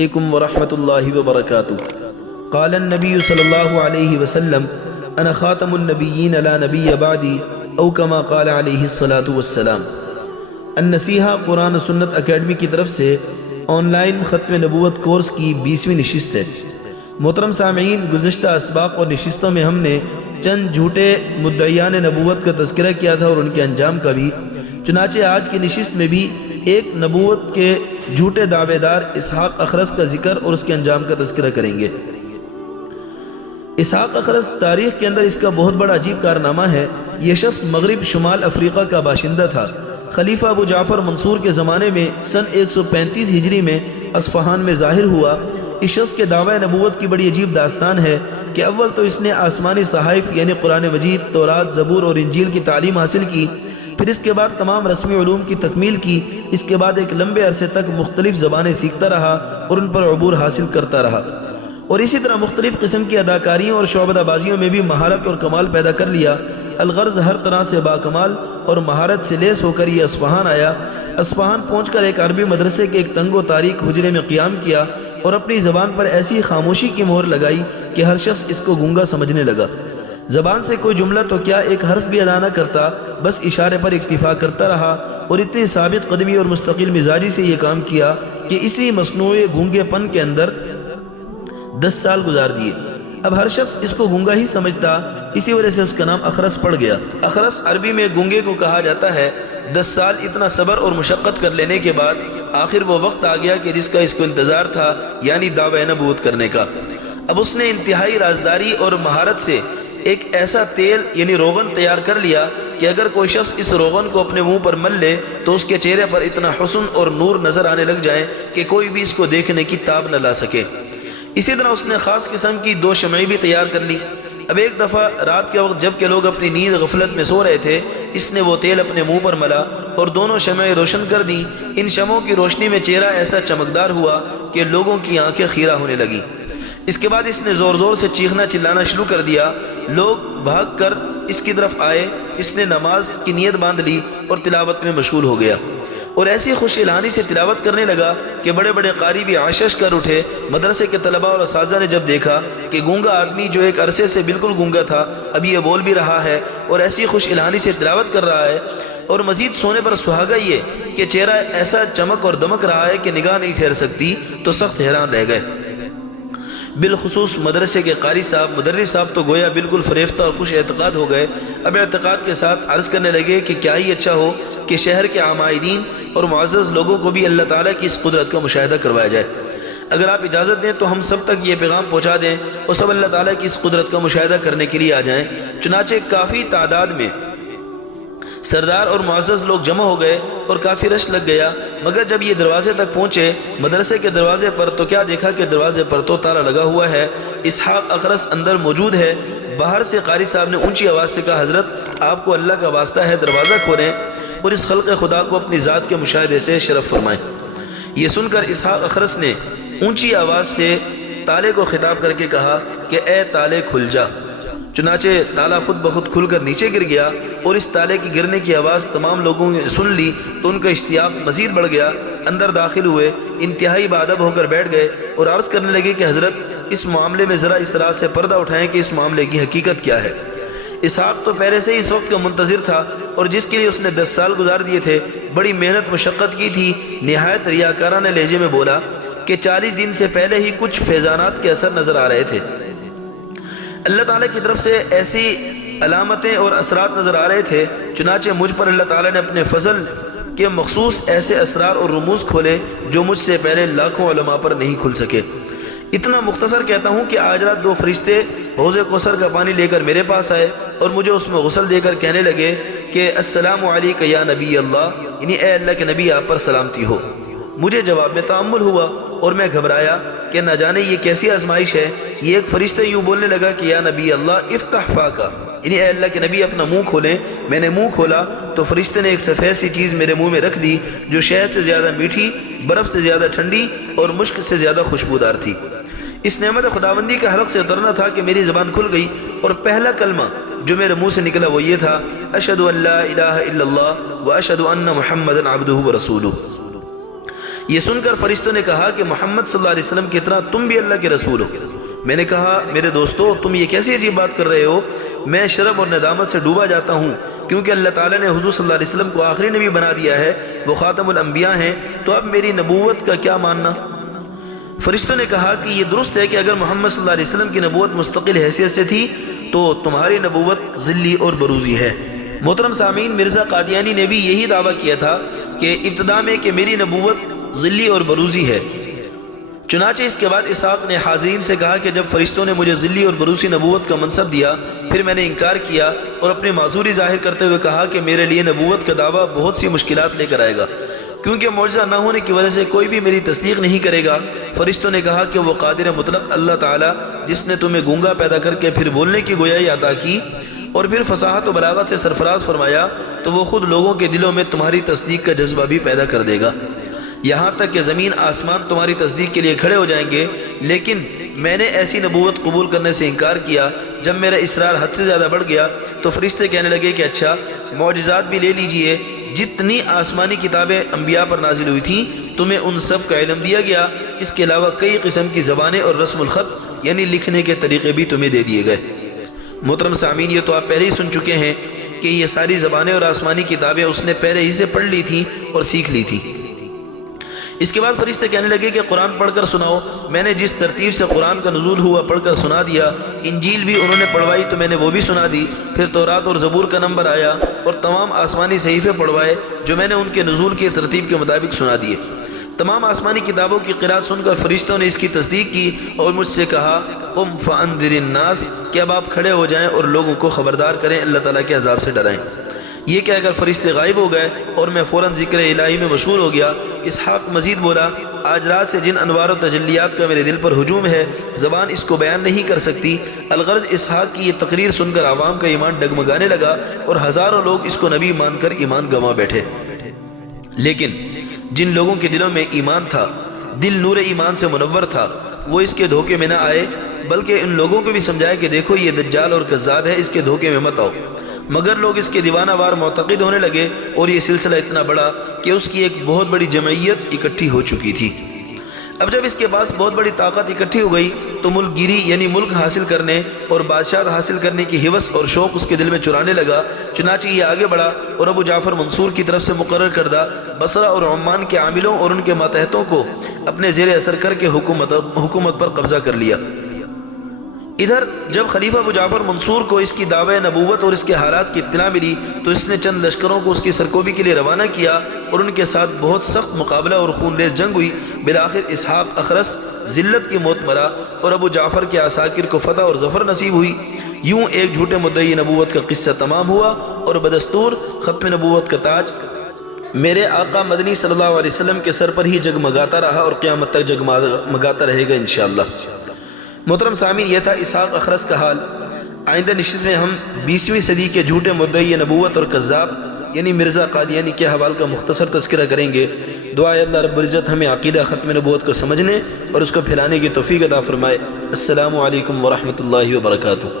عليكم ورحمة الله وبركاته. قال النبي صلى الله عليه وسلم أنا خاتم النبيين لا نبي بعدي أو كما قال عليه الصلاة والسلام. النصیحہ قرآن و سنت اکیڈمی کی طرف سے آن لائن ختم نبوت کورس کی 20ویں نشست ہے. محترم سامعین، گزشتہ اسباق اور نشستوں میں ہم نے چند جھوٹے مدعیان نبوت کا تذکرہ کیا تھا اور ان کے انجام کا بھی. چنانچہ آج کی نشست میں بھی ایک نبوت کے جھوٹے دعوے دار اسحاق اخرس کا ذکر اور اس کے انجام کا تذکرہ کریں گے. اسحاق اخرس تاریخ کے اندر اس کا بہت بڑا عجیب کارنامہ ہے. یہ شخص مغرب شمال افریقہ کا باشندہ تھا. خلیفہ ابو جعفر منصور کے زمانے میں سن 135 ہجری میں اصفہان میں ظاہر ہوا. اس شخص کے دعوی نبوت کی بڑی عجیب داستان ہے کہ اول تو اس نے آسمانی صحائف یعنی قرآن مجید، تورات، زبور اور انجیل کی تعلیم حاصل کی. پھر اس کے بعد تمام رسمی علوم کی تکمیل کی. اس کے بعد ایک لمبے عرصے تک مختلف زبانیں سیکھتا رہا اور ان پر عبور حاصل کرتا رہا، اور اسی طرح مختلف قسم کی اداکاریوں اور شعبدہ بازیوں میں بھی مہارت اور کمال پیدا کر لیا. الغرض ہر طرح سے باکمال اور مہارت سے لیس ہو کر یہ اصفہان آیا. اصفہان پہنچ کر ایک عربی مدرسے کے ایک تنگ و تاریک حجرے میں قیام کیا اور اپنی زبان پر ایسی خاموشی کی مہر لگائی کہ ہر شخص اس کو گونگا سمجھنے لگا. زبان سے کوئی جملہ تو کیا ایک حرف بھی ادا نہ کرتا، بس اشارے پر اکتفا کرتا رہا اور اتنی ثابت قدمی اور مستقل مزاجی سے یہ کام کیا کہ اسی مصنوعی گونگے پن کے اندر 10 سال گزار دیے. اب ہر شخص اس کو گونگا ہی سمجھتا، اسی وجہ سے اس کا نام اخرس پڑ گیا. اخرس عربی میں گونگے کو کہا جاتا ہے. 10 سال اتنا صبر اور مشقت کر لینے کے بعد آخر وہ وقت آ گیا کہ جس کا اس کو انتظار تھا، یعنی دعوی نبوت کرنے کا. اب اس نے انتہائی رازداری اور مہارت سے ایک ایسا تیل یعنی روغن تیار کر لیا کہ اگر کوئی شخص اس روغن کو اپنے منہ پر مل لے تو اس کے چہرے پر اتنا حسن اور نور نظر آنے لگ جائے کہ کوئی بھی اس کو دیکھنے کی تاب نہ لا سکے. اسی طرح اس نے خاص قسم کی 2 شمعیں بھی تیار کر لی. اب ایک دفعہ رات کے وقت جب کہ لوگ اپنی نیند غفلت میں سو رہے تھے، اس نے وہ تیل اپنے منہ پر ملا اور دونوں شمعیں روشن کر دیں. ان شمعوں کی روشنی میں چہرہ ایسا چمکدار ہوا کہ لوگوں کی آنکھیں خیرہ ہونے لگیں. اس کے بعد اس نے زور زور سے چیخنا چلانا شروع کر دیا. لوگ بھاگ کر اس کی طرف آئے. اس نے نماز کی نیت باندھ لی اور تلاوت میں مشغول ہو گیا اور ایسی خوش الہانی سے تلاوت کرنے لگا کہ بڑے بڑے قاری بھی عشش کر اٹھے. مدرسے کے طلباء اور اساتذہ نے جب دیکھا کہ گونگا آدمی جو ایک عرصے سے بالکل گونگا تھا اب یہ بول بھی رہا ہے اور ایسی خوش الہانی سے تلاوت کر رہا ہے اور مزید سونے پر سہاگا یہ کہ چہرہ ایسا چمک اور دمک رہا ہے کہ نگاہ نہیں ٹھہر سکتی، تو سخت حیران رہ گئے. بالخصوص مدرسے کے قاری صاحب، مدرس صاحب تو گویا بالکل فریفتہ اور خوش اعتقاد ہو گئے. اب اعتقاد کے ساتھ عرض کرنے لگے کہ کیا ہی اچھا ہو کہ شہر کے عامائدین اور معزز لوگوں کو بھی اللہ تعالیٰ کی اس قدرت کا مشاہدہ کروایا جائے. اگر آپ اجازت دیں تو ہم سب تک یہ پیغام پہنچا دیں اور سب اللہ تعالیٰ کی اس قدرت کا مشاہدہ کرنے کے لیے آ جائیں. چنانچہ کافی تعداد میں سردار اور معزز لوگ جمع ہو گئے اور کافی رش لگ گیا. مگر جب یہ دروازے تک پہنچے مدرسے کے دروازے پر، تو کیا دیکھا کہ دروازے پر تو تالا لگا ہوا ہے. اسحاق اخرس اندر موجود ہے. باہر سے قاری صاحب نے اونچی آواز سے کہا، حضرت آپ کو اللہ کا واسطہ ہے دروازہ کھولیں اور اس خلق خدا کو اپنی ذات کے مشاہدے سے شرف فرمائیں. یہ سن کر اسحاق اخرس نے اونچی آواز سے تالے کو خطاب کر کے کہا کہ اے تالے کھل جا. چنانچہ تالا خود بخود کھل کر نیچے گر گیا اور اس تالے کی گرنے کی آواز تمام لوگوں نے سن لی تو ان کا اشتیاق مزید بڑھ گیا. اندر داخل ہوئے، انتہائی باادب ہو کر بیٹھ گئے اور عرض کرنے لگے کہ حضرت اس معاملے میں ذرا اس طرح سے پردہ اٹھائیں کہ اس معاملے کی حقیقت کیا ہے. اسحاق تو پہلے سے اس وقت کا منتظر تھا اور جس کے لیے اس نے 10 سال گزار دیے تھے، بڑی محنت مشقت کی تھی. نہایت ریاکارانہ لہجے میں بولا کہ 40 دن سے پہلے ہی کچھ فیضانات کے اثر نظر آ رہے تھے. اللہ تعالیٰ کی طرف سے ایسی علامتیں اور اثرات نظر آ رہے تھے. چنانچہ مجھ پر اللہ تعالیٰ نے اپنے فضل کے مخصوص ایسے اسرار اور رموز کھولے جو مجھ سے پہلے لاکھوں علماء پر نہیں کھل سکے. اتنا مختصر کہتا ہوں کہ آج رات 2 فرشتے حوض کوثر کا پانی لے کر میرے پاس آئے اور مجھے اس میں غسل دے کر کہنے لگے کہ السلام علیک یا نبی اللہ، یعنی اے اللہ کے نبی آپ پر سلامتی ہو. مجھے جواب میں تأمل ہوا اور میں گھبرایا کہ نہ جانے یہ کیسی آزمائش ہے. یہ ایک فرشتہ یوں بولنے لگا کہ یا نبی اللہ افتح فاکا، یعنی اے اللہ کے نبی اپنا منہ کھولیں. میں نے منہ کھولا تو فرشتے نے ایک سفید سی چیز میرے منہ میں رکھ دی جو شہد سے زیادہ میٹھی، برف سے زیادہ ٹھنڈی اور مشک سے زیادہ خوشبودار تھی. اس نعمت خداوندی کے حلق سے اترنا تھا کہ میری زبان کھل گئی اور پہلا کلمہ جو میرے منہ سے نکلا وہ یہ تھا، اشہد ان لا الہ الا اللہ و اشہد ان محمدا عبدہ و رسولہ. یہ سن کر فرشتوں نے کہا کہ محمد صلی اللہ علیہ وسلم کی طرح تم بھی اللہ کے رسول ہو۔ میں نے کہا میرے دوستو تم یہ کیسی عجیب بات کر رہے ہو، میں شرم اور ندامت سے ڈوبا جاتا ہوں، کیونکہ اللہ تعالیٰ نے حضور صلی اللہ علیہ وسلم کو آخری نبی بنا دیا ہے، وہ خاتم الانبیاء ہیں، تو اب میری نبوت کا کیا ماننا؟ فرشتوں نے کہا کہ یہ درست ہے کہ اگر محمد صلی اللہ علیہ وسلم کی نبوت مستقل حیثیت سے تھی تو تمہاری نبوت ذلی اور بروزی ہے۔ محترم سامعین، مرزا قادیانی نے بھی یہی دعویٰ کیا تھا کہ ابتدا میں کہ میری نبوت ذلی اور بروزی ہے۔ چنانچہ اس کے بعد اسحاق نے حاضرین سے کہا کہ جب فرشتوں نے مجھے ذلی اور بروزی نبوت کا منصب دیا، پھر میں نے انکار کیا اور اپنی معذوری ظاہر کرتے ہوئے کہا کہ میرے لیے نبوت کا دعویٰ بہت سی مشکلات لے کر آئے گا، کیونکہ معجزہ نہ ہونے کی وجہ سے کوئی بھی میری تصدیق نہیں کرے گا۔ فرشتوں نے کہا کہ وہ قادر مطلق اللہ تعالیٰ جس نے تمہیں گونگا پیدا کر کے پھر بولنے کی گویائی عطا کی اور پھر فصاحت و بلاغت سے سرفراز فرمایا، تو وہ خود لوگوں کے دلوں میں تمہاری تصدیق کا جذبہ بھی پیدا کر دے گا، یہاں تک کہ زمین آسمان تمہاری تصدیق کے لیے کھڑے ہو جائیں گے۔ لیکن میں نے ایسی نبوت قبول کرنے سے انکار کیا۔ جب میرا اصرار حد سے زیادہ بڑھ گیا تو فرشتے کہنے لگے کہ اچھا معجزات بھی لے لیجئے، جتنی آسمانی کتابیں انبیاء پر نازل ہوئی تھیں تمہیں ان سب کا علم دیا گیا، اس کے علاوہ کئی قسم کی زبانیں اور رسم الخط یعنی لکھنے کے طریقے بھی تمہیں دے دیے گئے۔ محترم سامعین، یہ تو آپ پہلے ہی سن چکے ہیں کہ یہ ساری زبانیں اور آسمانی کتابیں اس نے پہلے ہی سے پڑھ لی تھیں اور سیکھ لی تھیں۔ اس کے بعد فرشتے کہنے لگے کہ قرآن پڑھ کر سناؤ۔ میں نے جس ترتیب سے قرآن کا نزول ہوا پڑھ کر سنا دیا۔ انجیل بھی انہوں نے پڑھوائی تو میں نے وہ بھی سنا دی۔ پھر تورات اور زبور کا نمبر آیا اور تمام آسمانی صحیفے پڑھوائے جو میں نے ان کے نزول کی ترتیب کے مطابق سنا دیے۔ تمام آسمانی کتابوں کی قرأت سن کر فرشتوں نے اس کی تصدیق کی اور مجھ سے کہا قم فانذر الناس، کہ اب آپ کھڑے ہو جائیں اور لوگوں کو خبردار کریں، اللہ تعالیٰ کے عذاب سے ڈرائیں۔ یہ کہہ کر فرشتے غائب ہو گئے اور میں فوراً ذکر الہی میں مشغول ہو گیا۔ اسحاق مزید بولا، آج رات سے جن انوار و تجلیات کا میرے دل پر ہجوم ہے زبان اس کو بیان نہیں کر سکتی۔ الغرض اسحاق کی یہ تقریر سن کر عوام کا ایمان ڈگمگانے لگا اور ہزاروں لوگ اس کو نبی مان کر ایمان گنوا بیٹھے۔ لیکن جن لوگوں کے دلوں میں ایمان تھا، دل نور ایمان سے منور تھا، وہ اس کے دھوکے میں نہ آئے، بلکہ ان لوگوں کو بھی سمجھایا کہ دیکھو یہ دجال اور کذاب ہے، اس کے دھوکے میں مت آؤ۔ مگر لوگ اس کے دیوانہ وار معتقد ہونے لگے اور یہ سلسلہ اتنا بڑا کہ اس کی ایک بہت بڑی جمعیت اکٹھی ہو چکی تھی۔ اب جب اس کے پاس بہت بڑی طاقت اکٹھی ہو گئی تو ملک گیری یعنی ملک حاصل کرنے اور بادشاہت حاصل کرنے کی ہوس اور شوق اس کے دل میں چرانے لگا۔ چنانچہ یہ آگے بڑھا اور ابو جعفر منصور کی طرف سے مقرر کردہ بصرہ اور عمان کے عاملوں اور ان کے ماتحتوں کو اپنے زیر اثر کر کے حکومت پر قبضہ کر لیا۔ ادھر جب خلیفہ ابو جعفر منصور کو اس کی دعوی نبوت اور اس کے حالات کی اطلاع ملی تو اس نے چند لشکروں کو اس کی سرکوبی کے لیے روانہ کیا اور ان کے ساتھ بہت سخت مقابلہ اور خونریز جنگ ہوئی۔ بالآخر اسحاق اخرس ذلت کی موت مرا اور ابو جعفر کے عساکر کو فتح اور ظفر نصیب ہوئی۔ یوں ایک جھوٹے مدعی نبوت کا قصہ تمام ہوا اور بدستور ختم نبوت کا تاج میرے آقا مدنی صلی اللہ علیہ وسلم کے سر پر ہی جگمگاتا رہا اور قیامت تک جگمگاتا رہے گا انشاءاللہ۔ محترم سامعین، یہ تھا اسحاق اخرس کا حال۔ آئندہ نشست میں ہم 20ویں صدی کے جھوٹے مدعی نبوت اور کذاب یعنی مرزا قادیانی کے حوال کا مختصر تذکرہ کریں گے۔ دعا ہے اللہ رب العزت ہمیں عقیدہ ختم نبوت کو سمجھنے اور اس کو پھیلانے کی توفیق عطا فرمائے۔ السلام علیکم ورحمۃ اللہ وبرکاتہ۔